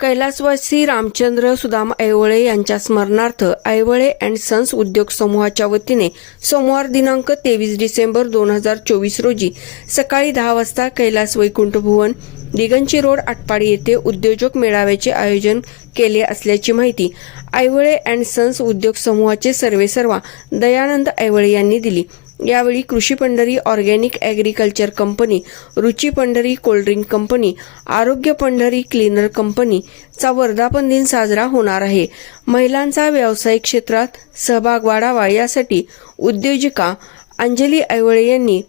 कैलासवासी रामचंद्र सुदाम ऐवळे यांच्या स्मरणार्थ ऐवळे अँड सन्स उद्योग समूहाच्या वतीने सोमवार दिनांक तेवीस डिसेंबर दोन हजार चोवीस रोजी सकाळी दहा वाजता कैलास वैकुंठ भुवन दिगंची रोड आटपाडी येथे उद्योजक मेळाव्याचे आयोजन केले असल्याची माहिती ऐवळे अँड सन्स उद्योग समूहाचे सर्वेसर्वा दयानंद ऐवळे यांनी दिली. यावेळी Krushi Pandhari organic agriculture company Ruchi Pandhari cold drink company Arogya Pandhari cleaner company चा वर्धापन दिन साजरा होणार आहे. महिलांचा व्यावसायिक क्षेत्रात सहभाग वाढावा यासाठी उद्योजिका अंजली ऐवळे यांनी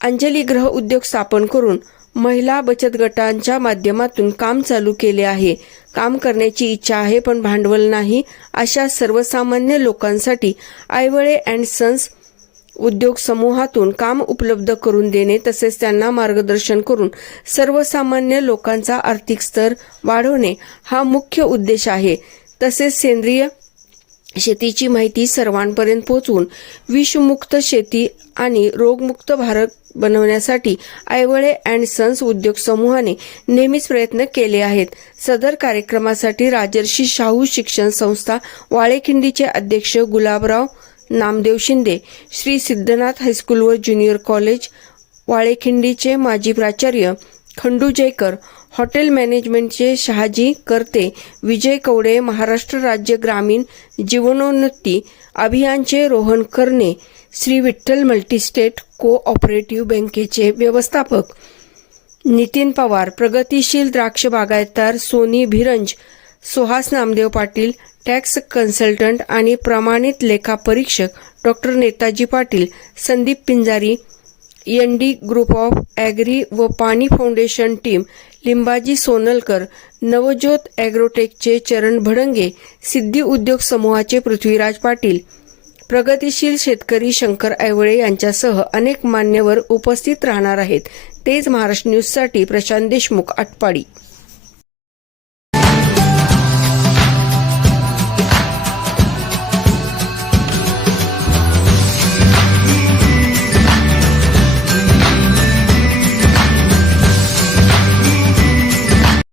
अंजली ग्रह उद्योग स्थापन करून महिला बचत गटांच्या माध्यमातून काम चालू केले आहे. काम करण्याची इच्छा आहे पण भांडवल नाही अशा सर्वसामान्य लोकांसाठी ऐवळे अँड सन्स उद्योग समूहातून काम उपलब्ध करून देणे तसेच त्यांना मार्गदर्शन करून सर्वसामान्य लोकांचा आर्थिक स्तर वाढवणे हा मुख्य उद्देश आहे. तसेच सेंद्रिय शेतीची माहिती सर्वांपर्यंत पोहोचवून विषमुक्त शेती आणि रोगमुक्त भारत बनवण्यासाठी ऐवळे अँड सन्स उद्योग समूहाने नेहमीच प्रयत्न केले आहेत. सदर कार्यक्रमासाठी राजर्षी शाहू शिक्षण संस्था वाळेखिंडीचे अध्यक्ष गुलाबराव नामदेव शिंदे श्री सिद्धनाथ हायस्कूल व ज्युनियर कॉलेज वाळेखिंडीचे माजी प्राचार्य खंडू जयकर हॉटेल मॅनेजमेंटचे शहाजी करते विजय कवडे महाराष्ट्र राज्य ग्रामीण जीवनोन्नती अभियानचे रोहन करणे श्री विठ्ठल मल्टीस्टेट को ऑपरेटिव्ह बँकेचे व्यवस्थापक नितीन पवार प्रगतिशील द्राक्ष बागायतदार Sony भिरंज Suhas Namdev Patil tax consultant आणि प्रमाणित लेखा परीक्षक doctor Netaji Patil Sandeep Pinjari N D group of agri व पाणी फाउंडेशन टीम लिंबाजी सोनलकर नवज्योत ॲग्रोटेकचे चरण भडंगे सिद्धी उद्योग समूहाचे पृथ्वीराज पाटील प्रगतीशील शेतकरी शंकर ऐवळे यांच्यासह अनेक मान्यवर उपस्थित राहणार आहेत. तेच महाराष्ट्र न्यूजसाठी प्रशांत देशमुख आटपाडी.